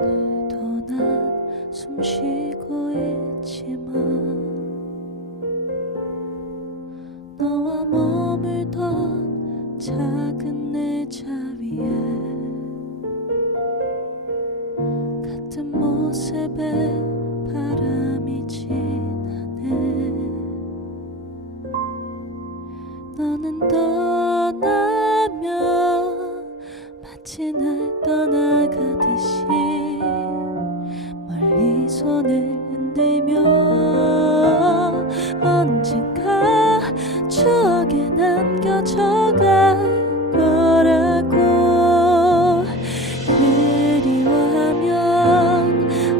오늘도 난 숨 쉬고 있지만 너와 머물던 작은 내 자위에 같은 모습에 바람이 지나네. 너는 떠나면 마치 날 떠나가듯이 손을 흔들며 언젠가 추억에 남겨져 갈 거라고. 그리워하면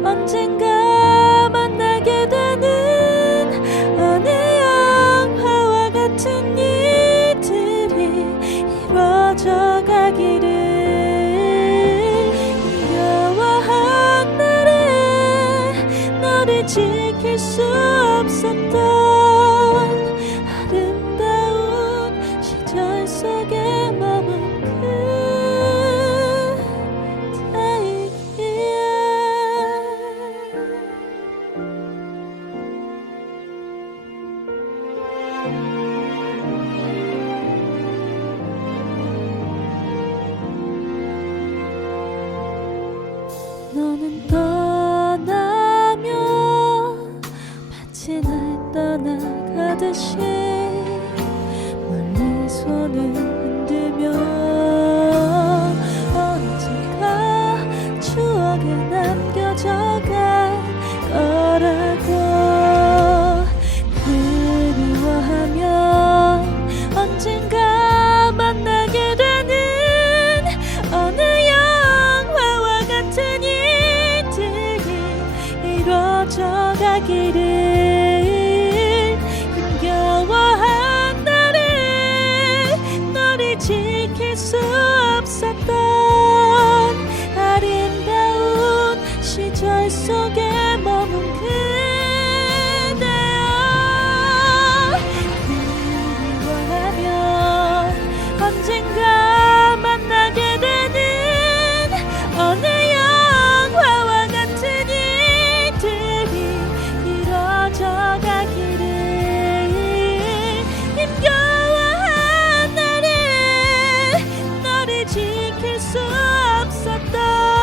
언젠가 만나게 되는 어느 영화와 같은 일들이 이루어져 가기를 지킬 수 없었던 아름다운 시절 속에 머문 그대에게 너는 떠 마치 날 떠나가듯이 멀리 손을 흔들며 언젠가 추억에 남겨져 갈 거라고 그리워하면 언젠가 만나게 되는 어느 영화와 같은 일들이 이루어져 가기를 속에 머문 그대여. 그리워하면 언젠가 만나게 되는 어느 영화와 같은 일들이 이루어져 가기를 힘겨워한 나를 너를 지킬 수 없었던